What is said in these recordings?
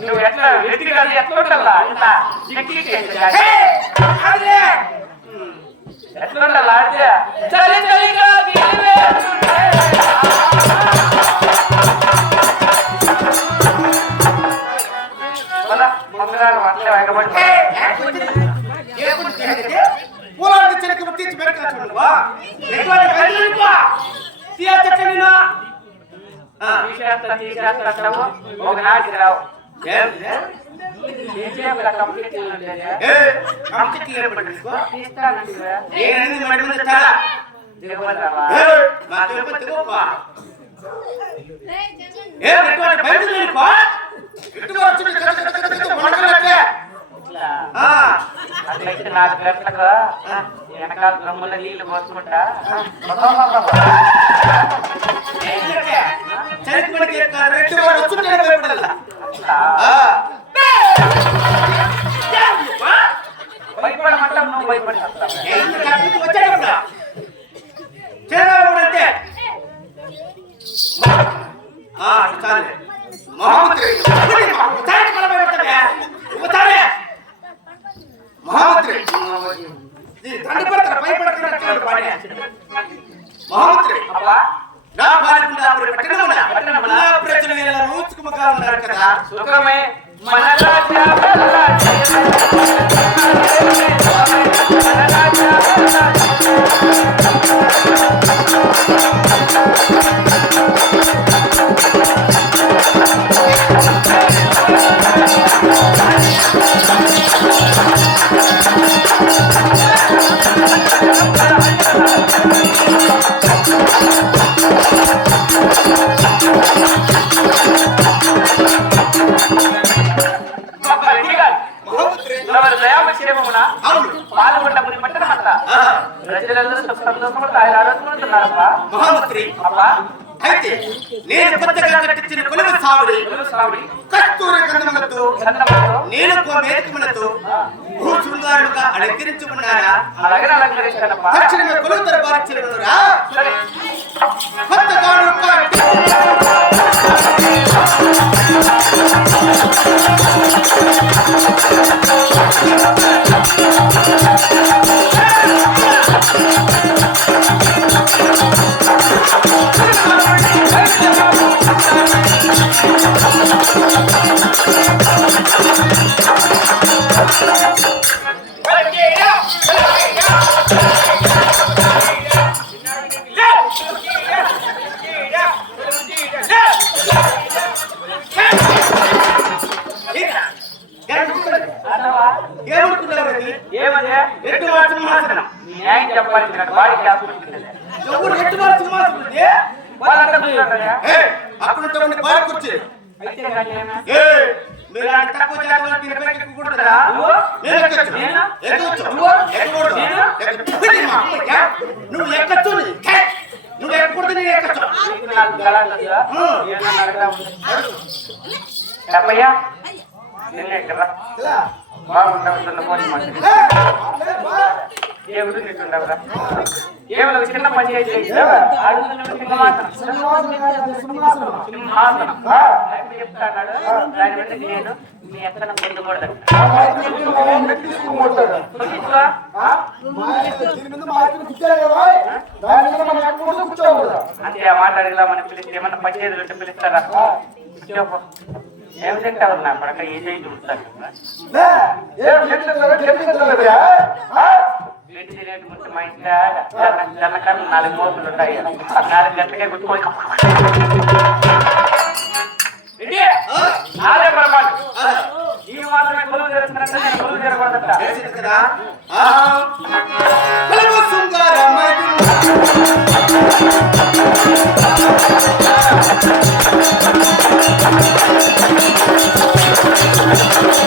నువ్వు ఎట్లా వ్యక్తి కాదు ఎట్లా ఉండాలా ఇట్లా చిక్కి హే! అదే! ఎట్లా ఉండాలా అంటే చలి చలిగా వీడివే. పద, మంగళవారం అట్లే ఎగబడి హే! ఏ కొడుకు తిరిగితే? పూలాడు చెనక తీర్చి పెడతా చూడవా? తీసేస్తా రావు. అట్లయితే నాలుగు గంటలకు వెనకాల డ్రమ్ముల నీళ్ళు పోసుకుంటా. ಚಳಿಗಳಿಗೆ ರೆಡ್ ಬರ ಸುಮ್ಮನೆ ಬಿಡಲ್ಲ ಬೈಪಾಡ ಮಾತ್ರ ಬೈಪಾಡ ಚೇರಬಡಂತೆ ಆ ಕಾಲೆ ಮಹಾಮಂತ್ರಿ ಉತ್ತಾರ ಮಾಡಬೇಕಂತೆ ಉತ್ತಾರ ಮಹಾಮಂತ್ರಿ ನೀ ತಂಡ ಬರ್ತಾರ ಬೈಪಾಡ ಮಹಾಮಂತ್ರಿ ಅಪ್ಪ చాలే. మహామంత్రి. ఒకసారి మనం భయపడతామే. ఒకసారి. మహామంత్రి. ఈ దండపడతారు, భయపడకుండా అట్లా పాడే. మహామంత్రి అబ్బా నా పాలకుండా అప్పుడు పట్టణమున నా ప్రజలు ఇలా రూచుకుమగా ఉన్నారు కదా సుఖమే మన రాజ్య బల్లాజీ. మన రాజ్య బల్లాజీ. గొప్ప ప్రజలందరూ సుఖ సంతోషములతో ఆయన ఆరోగ్యముంటున్నారప్పా మహామంత్రి అయితే నేను కొత్తగా కట్టించిన కొలువు సావుడి కస్తూరి గంధములతో నేను మేకములతో భూ శృంగారులుగా అలంకరించుకున్నారా తక్షణమే కొలువు దర్బారు కొత్తగాను ఏమనుకున్నావు అది? ఏమది ఎట్టు వాడు సింహాసనం న్యాయం చెప్పాల్సిన వాడి చేస్తుంది ఎవరు ఎట్టు వాడు సింహాసనం ఇది? వాళ్ళంతా చూడండి. ఏ, అక్కడున్నటువంటి బాల కుర్చీ అయితే కానీ ఏమి? ఏ, మీరు అంత తక్కువ జాతి వాళ్ళు దీని పైకి ఎక్కుకూడదురా? నువ్వు? ఎక్కొచ్చు. నువ్వు? ఎక్కకూడదు. నేను? నిన్న ఇక్కడ బాగుంటావు దున్నపోని మనిషి. ఏమిటి నీకుండవురా? చిన్న పని సింహాసనం చెప్తాడు దాని మీద నేను మీ ఎత్తనం పొందకూడదు అంతే పిలిస్తే ఏమన్నా పంచాయతీలు పిలుస్తారా చెప్పు ఏం తింటావు నా పడక ఏ చేయి చూస్తాను. మా నాలుగు మోపులు ఉంటాయి. నాలుగు గంటలకే గుర్తుకొని రెడ్డి నాదే పొరపాటు. ఈ మాత్రమే కొలువు జరుగుతున్నట్టు నేను కొలువు జరగకూడదట. Thank you.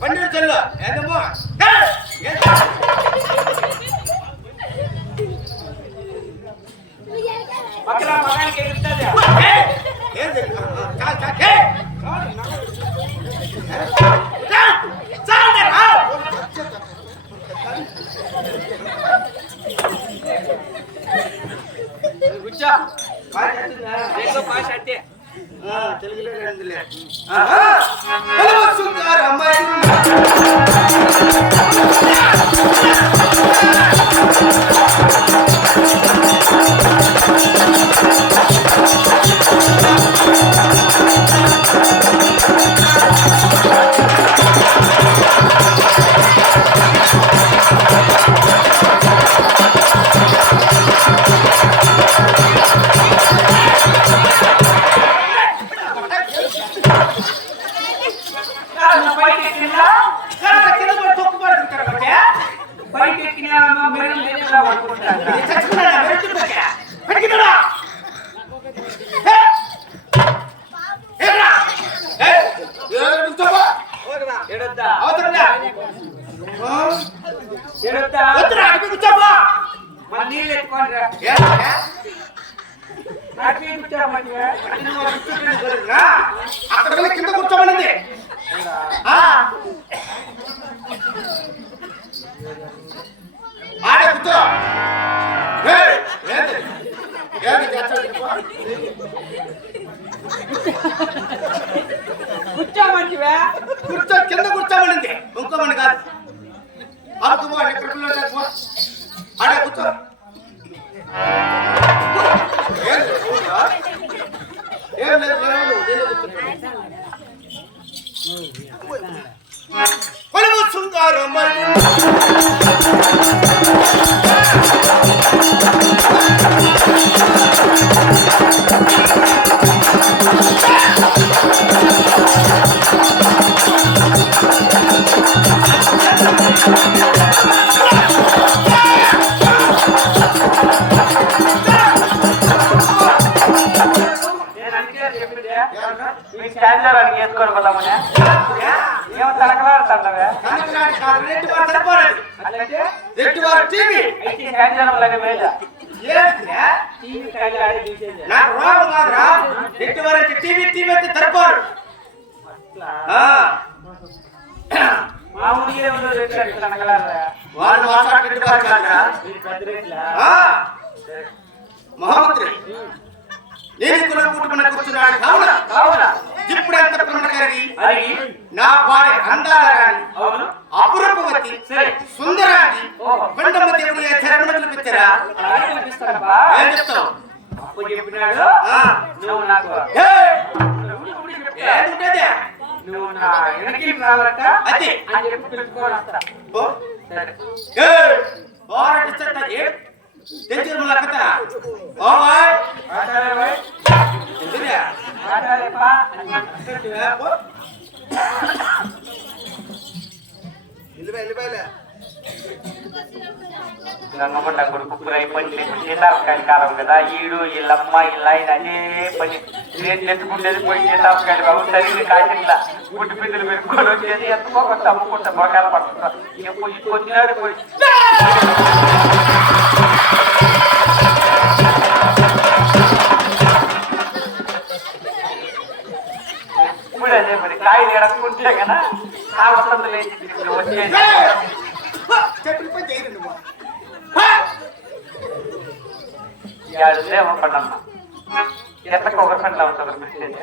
வண்டி செல்ல என்னமோ மக்களா மகான் கேக்குறது ஏ ஏ கால் கால் ஏ కూర్చోమనింది ఇంకోమని కాదు ఆకుపో ఎక్కడ స్టాండర్ అని వేసుకొని పోదామని ఏమో తలకలాడుతున్నావే స్టాండర్ లాగా మీద ఏంటిరా? టీవీ స్టాండర్ తీసేది నాకు రోగం కాదురా. రెడ్డి వారు అంటే టీవీ టీవీ అంటే సరిపోరు ఆ, మా ఊరిలో ఉన్న రేట్లు తనకలాడరా వాళ్ళు మాట్లాడే రెడ్డి నేను కుల కుటుంబం కూర్చున్నాడు కావున అవునా ఇప్పుడు ఎంత ప్రమాణకారి అది నా భార్య అందాల రాణి అవును. అపురూపవతి సుందరాది. కొండమ్మ దేవుని చరణములు పెట్టారా అలాగే కనిపిస్తానబ్బా ఏం చెప్తావు అప్పు చెప్పినాడు. నువ్వు నాకు ఏయ్! నువ్వు నా వెనక్కి రావాలంట అది. అని చెప్పి పిలుచుకొని వస్తా. ఓ, సరే. ఏయ్! బారెట్ ఇస్తాట, ఏ? తెంచిన ముళ్ళ కథ. Oh boy. మాట్లాడేవా? ఎందుకురా? మాట్లాడేపా? ఏ, పో. వెళ్ళిపో, వెళ్ళిపోయిలే. గంగమ్మ కొడుకు కూరై పని సీతాపకాయలు కాలం కదా ఈడు వీళ్ళమ్మ వీళ్ళ ఆయన అదే పని నేను తెచ్చుకుంటేది పోయి సీతాపకాయలు బాబు సరిగ్గా కాచిట్లా గుడ్డు పిద్దలు పెట్టుకొని వచ్చేది ఎంతకో కొంత అమ్ముకుంటా మొక్కలు పడుతుంటా ఎప్పుడు వచ్చినాడు పోయి ಕಾಯಿ ನೀಡಕ್ ಕುಂತಿಯಾಗನ ಆ ಹೊತ್ತಂದ್ರೆ ಲೇಚಿದ್ದೀನಿ ಒತ್ತೆ ಎರಡು ಸೇವ ಕಣ್ಣಮ್ಮ ಎತ್ತಕ್ಕೆ ಹೋಗಕ್ಕಂತ ಅವನ ಮೆಸೇಜ್